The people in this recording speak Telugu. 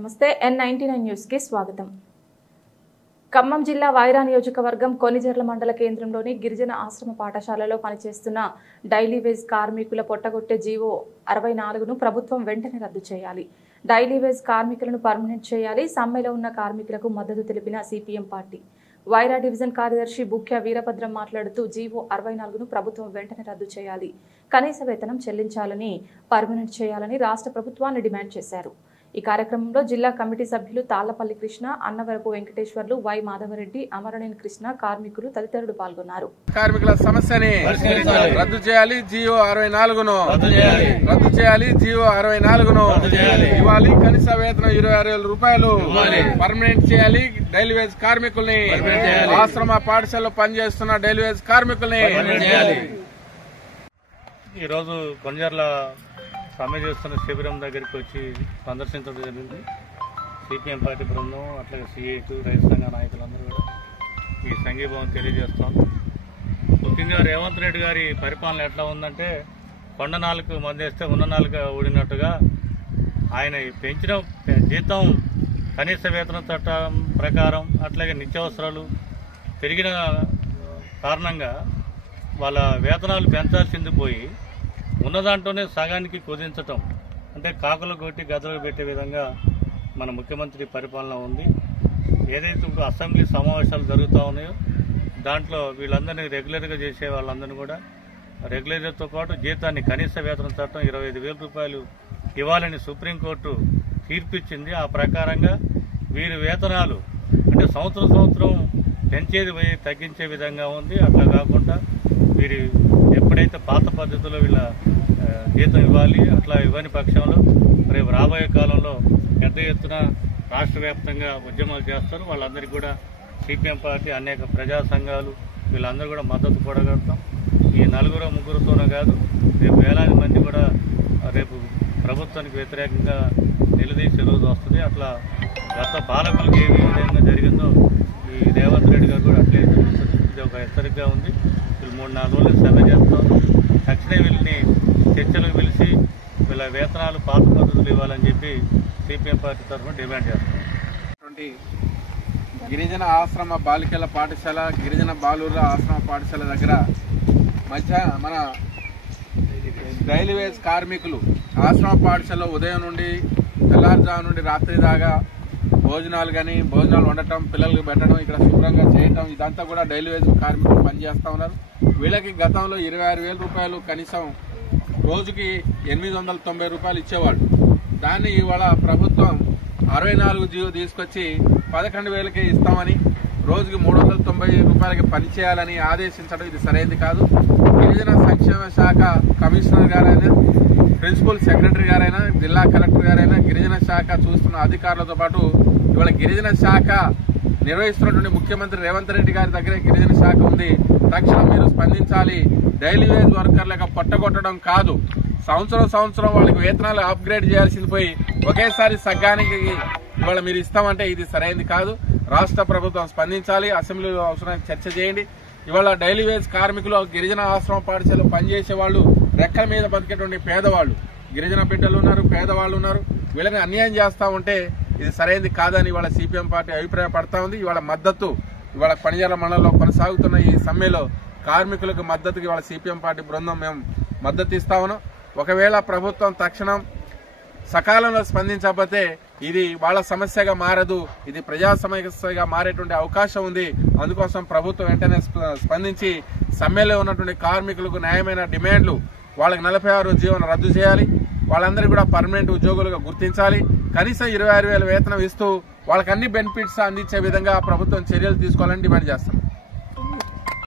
నమస్తే N99 న్యూస్ కి స్వాగతం. ఖమ్మం జిల్లా వైరా నియోజకవర్గం కొనిజర్ల మండల కేంద్రంలోని గిరిజన ఆశ్రమ పాఠశాలలో పనిచేస్తున్న డైలీ వేజ్ కార్మికుల పొట్టగొట్టే జీవో 64ను ప్రభుత్వం వెంటనే రద్దు చేయాలి. డైలీ వేజ్ కార్మికులను పర్మనెంట్ చేయాలి. సమ్మెలో ఉన్న కార్మికులకు మద్దతు తెలిపిన సిపిఎం పార్టీ వైరా డివిజన్ కార్యదర్శి బుక్య వీరభద్రం మాట్లాడుతూ జీవో 64ను ప్రభుత్వం వెంటనే రద్దు చేయాలి. కనీస వేతనం చెల్లించాలని, పర్మనెంట్ చేయాలని రాష్ట్ర ప్రభుత్వాన్ని డిమాండ్ చేశారు. ఈ కార్యక్రమంలో జిల్లా కమిటీ సభ్యులు తాళ్లపల్లి కృష్ణ, అన్నవరపు వెంకటేశ్వర్లు, వై మాధవరెడ్డి, అమరనేని కృష్ణ, కార్మికులు తదితరులు పాల్గొన్నారు. కార్మికుల సమస్యని రద్దు చేయాలి. జీవో 64ను రద్దు చేయాలి. జీవో 64ను ఇవ్వాలి. కనీస వేతనం 26,000 రూపాయలు పర్మనెంట్ చేయాలి. డైలీ వేజ్ కార్మికుల్ని, ఆశ్రమ పాఠశాలలో పనిచేస్తున్న డైలీ వేజ్ కార్మికుల్ని ఈరోజు కొనిజర్ల సమ్మె చేస్తున్న శిబిరం దగ్గరికి వచ్చి సందర్శించడం జరిగింది. సిపిఎం పార్టీ బృందం, అట్లాగే సిఐటు, రైతు సంఘ నాయకులందరూ కూడా ఈ సంఘీభావం తెలియజేస్తాం. ముఖ్యంగా రేవంత్ రెడ్డి గారి పరిపాలన ఎట్లా ఉందంటే, కొండ నాలుగు మందేస్తే ఉన్న నాలుగు ఊడినట్టుగా ఆయన పెంచిన జీతం, కనీస వేతన చట్టం ప్రకారం, అట్లాగే నిత్యావసరాలు పెరిగిన కారణంగా వాళ్ళ వేతనాలు పెంచాల్సింది పోయి ఉన్న దాంట్లోనే సగానికి కుదించటం, అంటే కాకులు కొట్టి గదలు పెట్టే విధంగా మన ముఖ్యమంత్రి పరిపాలన ఉంది. ఏదైతే అసెంబ్లీ సమావేశాలు జరుగుతూ ఉన్నాయో దాంట్లో వీళ్ళందరినీ రెగ్యులర్గా చేసే వాళ్ళందరినీ కూడా రెగ్యులర్తో పాటు జీతాన్ని, కనీస వేతన చట్టం 25,000 రూపాయలు ఇవ్వాలని సుప్రీంకోర్టు తీర్పిచ్చింది. ఆ ప్రకారంగా వీరి వేతనాలు అంటే సంవత్సరం పెంచేది పోయి తగ్గించే విధంగా ఉంది. అట్లా కాకుండా వీరి ఎప్పుడైతే పాత పద్ధతిలో వీళ్ళ జీతం ఇవ్వాలి, అట్లా ఇవ్వని పక్షంలో రేపు రాబోయే కాలంలో పెద్ద ఎత్తున రాష్ట్ర వ్యాప్తంగా ఉద్యమాలు చేస్తారు. వాళ్ళందరికీ కూడా సిపిఎం పార్టీ, అనేక ప్రజా సంఘాలు వీళ్ళందరూ కూడా మద్దతు కూడగడతాం. ఈ 4-3తోనే కాదు, రేపు వేలాది మంది కూడా రేపు ప్రభుత్వానికి వ్యతిరేకంగా నిలదీసే రోజు వస్తుంది. అట్లా గత పాలకులకు ఏ విధంగా జరిగిందో ఈ రేవంత్ రెడ్డి గారు కూడా అట్లే ఇది ఒక హెచ్చరికగా ఉంది. వీళ్ళు 3-4 రోజులు సమ్మె చేస్తాం. తక్షణమే వీళ్ళని చర్చలకు పిలిచి వీళ్ళ వేతనాలు పాత పద్ధతులు ఇవ్వాలని చెప్పి సిపిఎం పార్టీ తరఫున డిమాండ్ చేస్తాం. గిరిజన ఆశ్రమ బాలికల పాఠశాల, గిరిజన బాలుర ఆశ్రమ పాఠశాల దగ్గర మధ్య మన డైలీ వేజ్ కార్మికులు ఆశ్రమ పాఠశాలలో ఉదయం నుండి తెల్లారుజాము నుండి రాత్రి దాకా భోజనాలు వండటం, పిల్లలకు పెట్టడం, ఇక్కడ శుభ్రంగా చేయటం, ఇదంతా కూడా డైలీ వేజ్ కార్మికులు పనిచేస్తా ఉన్నారు. వీళ్ళకి గతంలో 26,000 రూపాయలు కనీసం రోజుకి 890 రూపాయలు ఇచ్చేవాళ్ళు. దాన్ని ఇవాళ ప్రభుత్వం 64 జీవో తీసుకొచ్చి 11,000కే ఇస్తామని, రోజుకి 390 రూపాయలకి పనిచేయాలని ఆదేశించడం ఇది సరైనది కాదు. గిరిజన సంక్షేమ శాఖ కమిషనర్ గారైనా, ప్రిన్సిపల్ సెక్రటరీ గారైనా, జిల్లా కలెక్టర్ గారైనా, గిరిజన శాఖ చూస్తున్న అధికారులతో పాటు ఇవాళ గిరిజన శాఖ నిర్వహిస్తున్నటువంటి ముఖ్యమంత్రి రేవంత్ రెడ్డి గారి దగ్గరే గిరిజన శాఖ ఉంది. తక్షణం మీరు స్పందించాలి. డైలీ వేజ్ వర్కర్లకు పట్టగొట్టడం కాదు, సంవత్సరం వాళ్ళకి వేతనాలు అప్గ్రేడ్ చేయాల్సింది పోయి ఒకేసారి సగ్గానికి ఇవాళ మీరు ఇస్తామంటే ఇది సరైనది కాదు. రాష్ట్ర ప్రభుత్వం స్పందించాలి. అసెంబ్లీలో అవసరానికి చర్చ చేయండి. ఇవాళ డైలీ వేజ్ కార్మికులు, గిరిజన ఆశ్రమ పాఠశాలలో పనిచేసే వాళ్ళు, రెక్కల మీద బతికేటువంటి పేదవాళ్ళు, గిరిజన బిడ్డలు ఉన్నారు, పేదవాళ్ళు ఉన్నారు. వీళ్ళని అన్యాయం చేస్తా ఉంటే ఇది సరైనది కాదని ఇవాళ సిపిఎం పార్టీ అభిప్రాయపడతా ఉంది. ఇవాళ మద్దతు, ఇవాళ కొనిజర్ల మండలంలో కొనసాగుతున్న ఈ సమ్మెలో కార్మికులకు మద్దతుకి ఇవాళ సిపిఎం పార్టీ బృందం మేము మద్దతు ఇస్తా ఉన్నాం. ఒకవేళ ప్రభుత్వం తక్షణం సకాలంలో స్పందించకపోతే ఇది వాళ్ళ సమస్యగా మారదు, ఇది ప్రజా సమస్యగా మారేటువంటి అవకాశం ఉంది. అందుకోసం ప్రభుత్వం వెంటనే స్పందించి సమ్మెలో ఉన్నటువంటి కార్మికులకు న్యాయమైన డిమాండ్లు, వాళ్ళకి 46 జీవోను రద్దు చేయాలి. వాళ్ళందరికీ కూడా పర్మనెంట్ ఉద్యోగులుగా గుర్తించాలి. కనీసం 26,000 వేతనం ఇస్తూ వాళ్ళకి అన్ని బెనిఫిట్స్ అందించే విధంగా ప్రభుత్వం చర్యలు తీసుకోవాలని డిమాండ్ చేస్తాం.